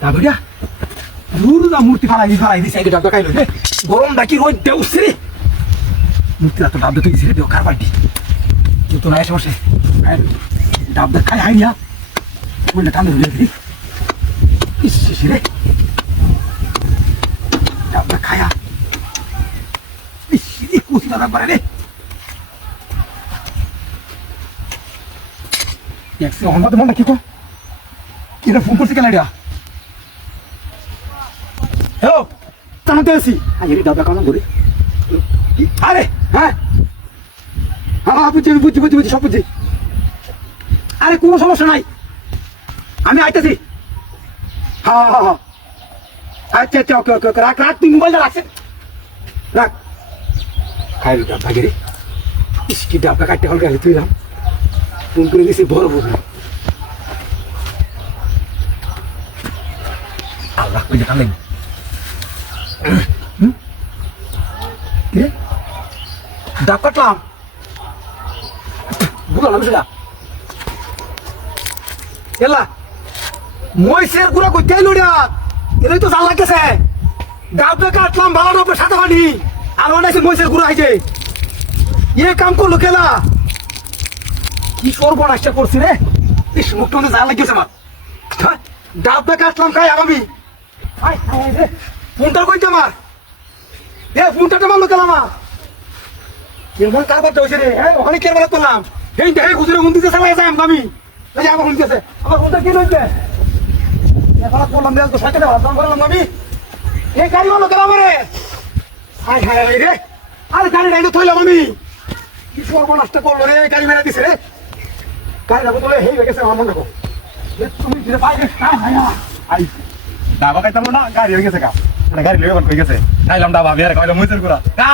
Dabaria. Duro da murti fala di sai che da kai lo. Gorom da ki roi deu sire. Murti da to dabda to sire deu karbalti. Tu to na এসে বসে। Dabda kai hai ya. Bole টান ধরে দিই। ইস sire. Dabda খায়া। ইস এই কুসি দাদা পারে রে। দেখছি অহমদ মন কি কো? কি রে ফোন করছিস কেন এটা? হ্যালো টানতে আসি আরে দাদা কাম ধরে আরে হ্যাঁ হ্যাঁ বুঝছি সব বুঝছি আরে কোনো সমস্যা নাই আমি আইতেছি হ্যাঁ হ্যাঁ হ্যাঁ আচ্ছা আচ্ছা ওকে ওকে ওকে রাখ রাখ তুই মোবাইলটা রাখছে রাখ খাইল ডাব্বা গেরে ইসকি ডাব্বা কাটতে হল গেলে তুই রাম ফোন করে দিছি বড় বুঝলি আল্লাহ কই দেখা নেই কে ডাব কাটলাম বুঝলাম সেটা এলা মইসের গুড়া কই তেল উড়া এলাই তো জাল লাগতেছে ডাবটা কাটলাম ভালো ডাবের সাথে পানি আর অনেক মইসের গুড়া আইছে এ কাম করলো কেলা কি সর্বনাশটা করছি রে ইস মুখটা মধ্যে জাল লাগিয়েছে আমার ডাবটা কাটলাম খাই আমি ফোনটা কইতে আমার এ ফোনটা মারলো কেন আমার কেমন কারবারটা হয়েছে রে হ্যাঁ ওখানে কেরবেলা করলাম এই দেখে গুজরে ফোন দিতে চালাই যাই আমি এই যে আমার ফোন দিতেছে আমার ফোনটা কি রয়েছে এখন করলাম রে তো সাইকেলে দাম করলাম আমি এই গাড়ি হলো কেন আমারে হাই হাই রে আরে গাড়ি ডাইনে থইলাম আমি কি সর্বনাশটা করলো রে গাড়ি মেরে দিছে রে গাড়ি রাখো তোলে হেই গেছে আমার মনে রাখো তুমি ফিরে পাই রে আই ডাবা খাইতাম না গাড়ি হয়ে গেছে কা মানে গাড়ি লয়ে হয়ে গেছে নাইলাম ডাবা বিয়ারে কইলাম মইতের গুড়া কা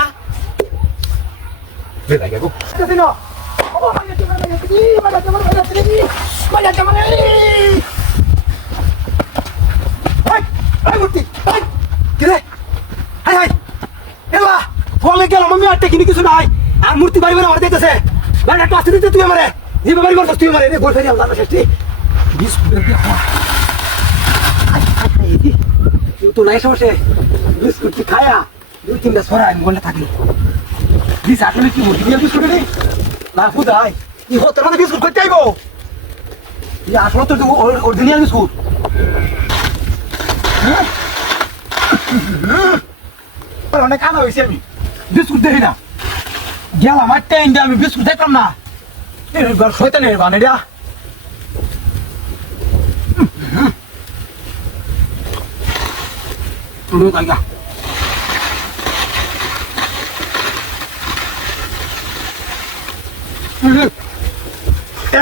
বে লাগে গো কাসিনো ও বাজা চামা হাই মুতি হাই কিরে হাই হাই এলা ফলে গেল মামি আটে কিনি কিছু নাই আর মূর্তি বাড়ি বাড়ি আমার দিতেছে বাড়ি ক্লাস দিতে তুই আমারে যে বাড়ি করছিস তুই আমারে রে গোল ফেরি আল্লাহ শেষটি বিস্কুট দিয়ে তো নাই সমস্যা বিস্কুট কি খায়া দুই তিনটা সরা আমি বললে থাকলো বিশ আসলে কি অরিজিনাল বিস্কুট রে না খুদাই কি হতো মানে বিস্কুট করতে আইবো এই আসলে তো অরিজিনাল বিস্কুট অনেক কানা হয়েছে আমি বিস্কুট দেখি না গেলাম আর টাইম দিয়ে আমি বিস্কুট দেখলাম না এবার শয়তানের বানেরা Tunggu kaya.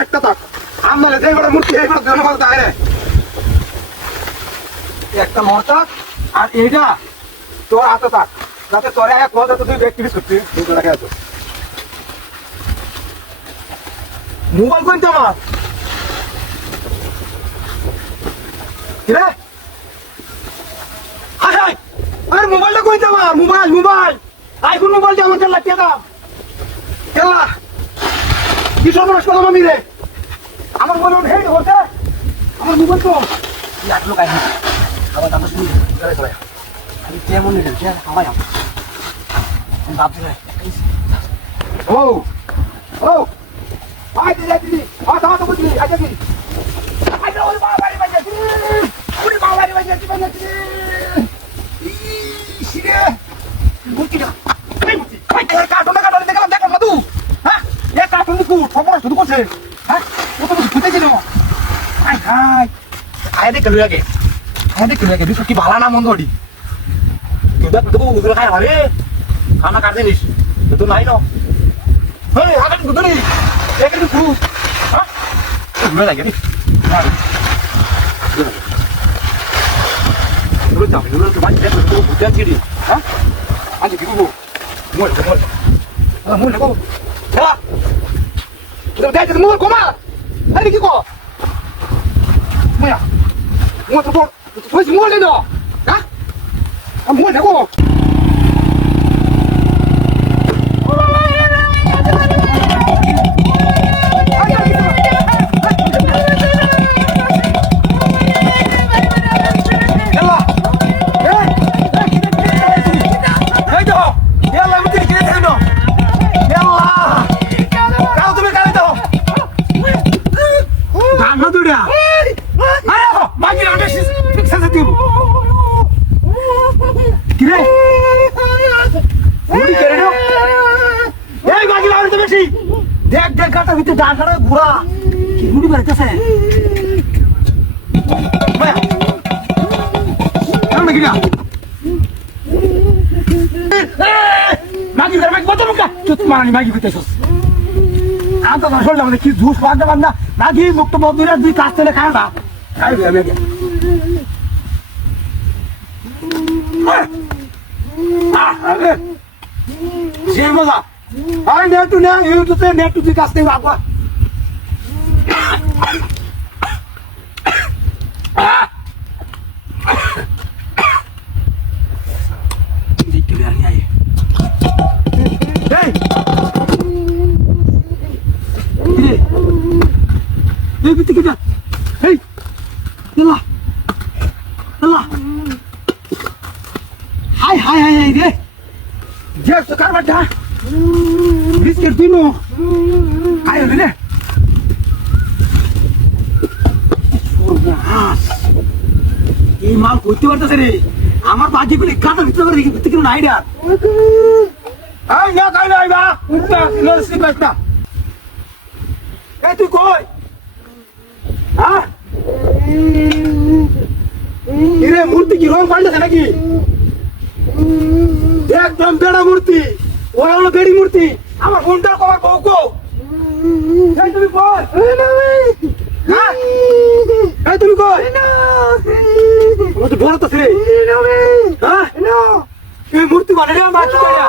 একটা তাক আমলে যে বড় মূর্তি এই বড় জনমাল তাইরে একটা মরতা আর এইটা তোর হাতে তাক যাতে তোরে এক কথা তো তুই ব্যক্তি করতে তুই তো রাখা আছে মোবাইল কোনটা আমার কি রে আরে মোবাইলটা কই যাবা মোবাইল আইফোন মোবাইলটা আমার কাছে লাগিয়ে দাও কেলা কি সর্বনাশ করলাম আমি রে আমার মনে হয় হেই হচ্ছে আমার মোবাইল তো লাখ লোক আইনি আবার দাদা শুনি করে করে আমি কেমন নিয়ে যে আমায় আমি ভাবছি না ও ও আই দিদি দাও তো বুঝলি আজ কি আই দাও বাড়ি বাড়ি ওরে বাড়ি বাড়ি মুটিটা এই কার্টুন দেখলাম না তুই হ্যাঁ এই কার্টুন দেখু খবর শুধু করছে হ্যাঁ ও তো ফুটে ছিল আই হাই আয় দেখে লই আগে বিস্কুট কি ভালো না মন্দ হডি তুই তো উদরে খাই আরে খানা কাট দিনিস তো নাই না হেই আগে দুধ নি দেখে তুই ফু হ্যাঁ উদরে লাগে নি Lu jangan dulu tuh macam itu tuh bukan gini, hah? Aja gitu bu, mulai kok, ya, udah jadi mulai kok mah, hari gitu kok, mulai, tuh, masih mulai dong, hah? Mulai kok. Ayo, ভিতরে ডান কাটা ঘোরা কি গুড়ি বেড়াইতেছে নাকি না মাগি বের মাগি কত মুখা তুই মারানি মাগি বিতেছস আন্ত না শুনলাম কি জুস বাঁধতে বাঁধনা মাগি মুক্ত মন্দিরে দুই কাজ চলে খায় না খাই বে আমি যে মজা আরে নেটু না ইউটিউবে নেটু দুই কাজ নেই বাবা দেখতে বের নিয়ে আয় এই এই বিতে কি যা এই এলা এলা হাই হাই হাই হাই রে যে সকার বাটা বিস্কিট দিনো আয় রে এই মাল করতে পারতেছে রে আমার বাজি গুলি কাটার ভিতরে করে দেখি কিছু নাই রে এই না কাই নাই বা উঠা নো সিবাস না এই তুই কই হ্যাঁ এরে মূর্তি কি রং পাল্টেছে নাকি একদম বেড়া মূর্তি ওই হলো বেড়ি মূর্তি আমার ফোনটা কবার বউ কো এই তুমি কই হ্যাঁ এই তুমি কই ও তো বড় তো রে হ্যাঁ এই মূর্তি বানালে আমার কি কইরা